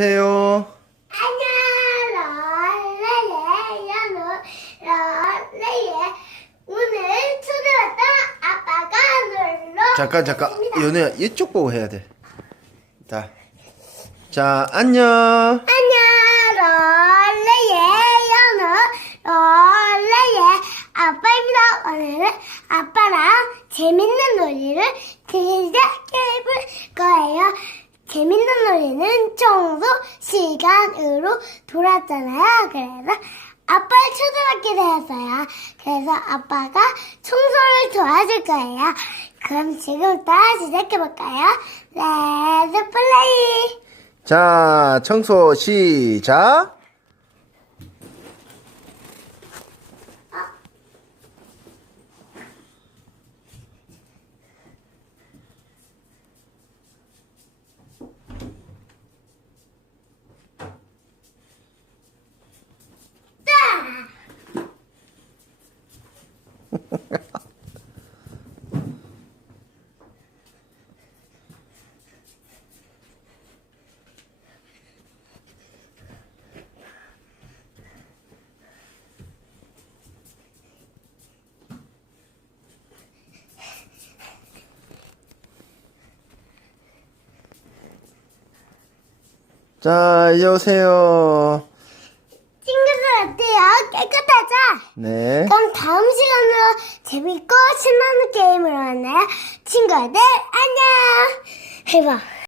놀러 잠깐 잠깐. 연우야 이쪽 보고 해야 돼. 자, 자 안녕. 안녕, 럴레예, 연우, 럴레예. 아빠입니다. 오늘은 아빠랑 재밌는 놀이를 시작해볼 거예요. 놀이는 청소 시간으로 돌았잖아요. 그래서 아빠를 초대받게 되었어요. 그래서 아빠가 청소를 도와줄 거예요. 그럼 지금부터 시작해볼까요? 레츠 플레이! 자 청소 시작. 자 이제 오세요. 친구들 어때요? 깨끗하죠? 네. 그럼 다음 시간으로 재밌고 신나는 게임으로 만나요. 친구들 안녕. 해봐.